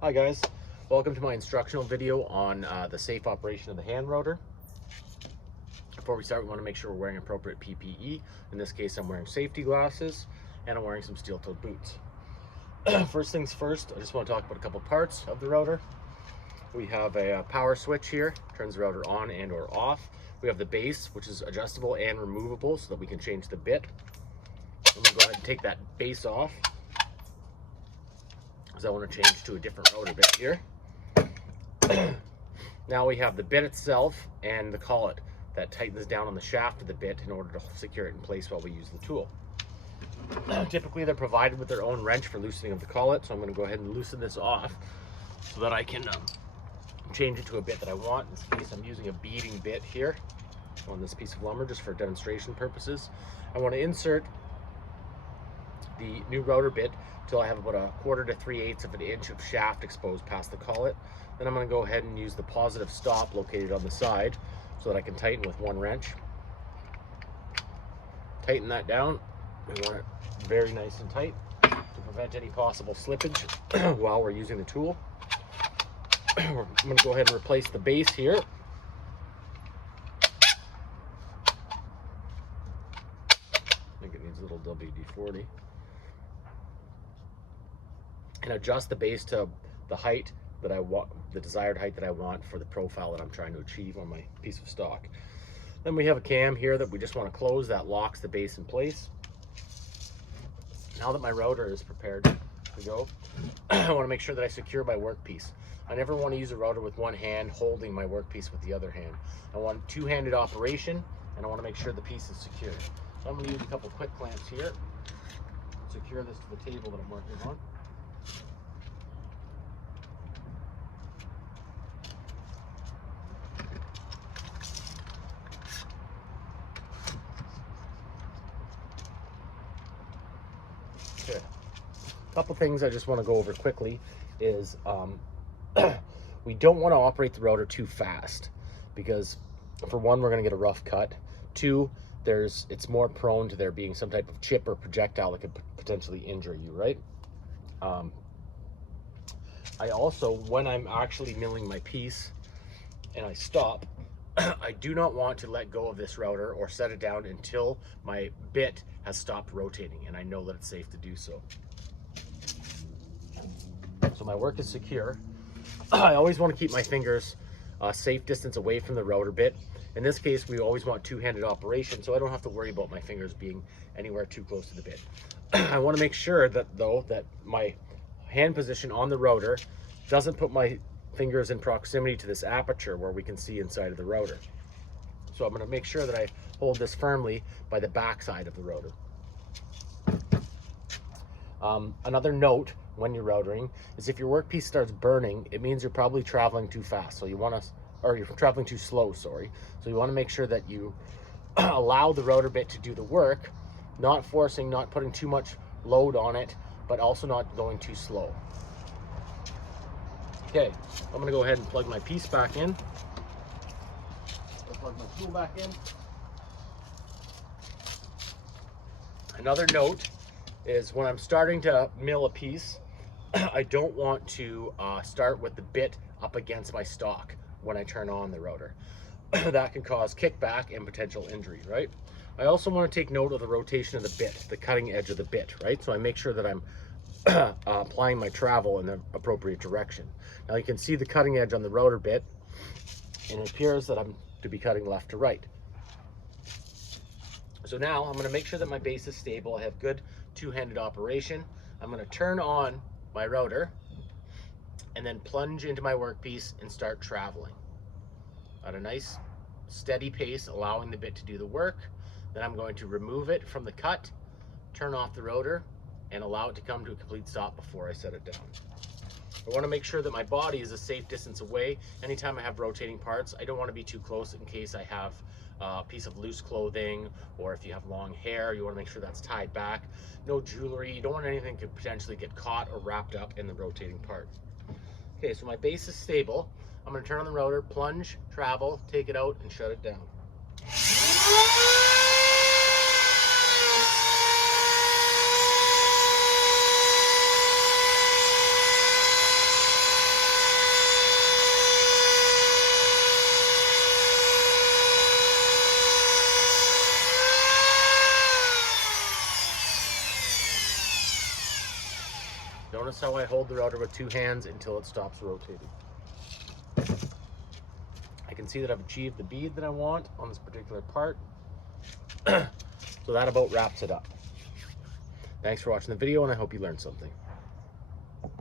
Hi guys, welcome to my instructional video on the safe operation of the hand rotor. Before we start, we want to make sure we're wearing appropriate PPE. In this case, I'm wearing safety glasses and I'm wearing some steel-toed boots. First things first, I just want to talk about a couple parts of the rotor. We have a power switch here, turns the rotor on and or off. We have the base, which is adjustable and removable so that we can change the bit. I'm going to go ahead and take that base off, because I want to change to a different rotor bit here. Now we have the bit itself and the collet that tightens down on the shaft of the bit in order to secure it in place while we use the tool. Typically they're provided with their own wrench for loosening of the collet, so I'm going to go ahead and loosen this off so that I can change it to a bit that I want. In this case, I'm using a beading bit here on this piece of lumber just for demonstration purposes. I want to insert the new rotor bit till I have about 1/4 to 3/8 of an inch of shaft exposed past the collet. Then I'm going to go ahead and use the positive stop located on the side so that I can tighten with one wrench. Tighten that down. We want it very nice and tight to prevent any possible slippage while we're using the tool. I'm going to go ahead and replace the base here. I think it needs a little WD-40. And adjust the base to the height that I want, the desired height that I want for the profile that I'm trying to achieve on my piece of stock. Then we have a cam here that we just want to close that locks the base in place. Now that my rotor is prepared to go, I want to make sure that I secure my workpiece. I never want to use a rotor with one hand holding my workpiece with the other hand. I want two-handed operation, and I want to make sure the piece is secure. So I'm going to use a couple quick clamps here, secure this to the table that I'm working on. Okay. A couple things I just want to go over quickly is we don't want to operate the rotor too fast, because for one, we're going to get a rough cut. Two, it's more prone to there being some type of chip or projectile that could potentially injure you, right? I also, when I'm actually milling my piece and I stop, I do not want to let go of this rotor or set it down until my bit has stopped rotating and I know that it's safe to do so. So my work is secure. I always want to keep my fingers a safe distance away from the rotor bit. In this case, we always want two-handed operation, so I don't have to worry about my fingers being anywhere too close to the bit. I want to make sure that, though, that my hand position on the rotor doesn't put my fingers in proximity to this aperture where we can see inside of the rotor. So I'm going to make sure that I hold this firmly by the back side of the rotor. Another note when you're rotoring is if your workpiece starts burning, it means you're probably traveling too fast. So you want to, or you're traveling too slow, sorry. So you want to make sure that you allow the rotor bit to do the work, not forcing, not putting too much load on it, but also not going too slow. Okay, I'm going to go ahead and plug my piece back in. I'll plug my tool back in. Another note is when I'm starting to mill a piece, I don't want to start with the bit up against my stock when I turn on the rotor. That can cause kickback and potential injury, right? I also want to take note of the rotation of the bit, the cutting edge of the bit, right? So I make sure that I'm applying my travel in the appropriate direction. Now you can see the cutting edge on the rotor bit, and it appears that I'm to be cutting left to right. So now I'm going to make sure that my base is stable. I have good two-handed operation. I'm going to turn on my rotor and then plunge into my workpiece and start traveling at a nice steady pace, allowing the bit to do the work. Then I'm going to remove it from the cut, turn off the rotor, and allow it to come to a complete stop before I set it down. I want to make sure that my body is a safe distance away. Anytime I have rotating parts, I don't want to be too close in case I have a piece of loose clothing, or if you have long hair, you want to make sure that's tied back. No jewelry, you don't want anything to potentially get caught or wrapped up in the rotating part. Okay, so my base is stable. I'm going to turn on the rotor, plunge, travel, take it out, and shut it down. Notice how I hold the router with 2 hands until it stops rotating. I can see that I've achieved the bead that I want on this particular part. So that about wraps it up. Thanks for watching the video, and I hope you learned something.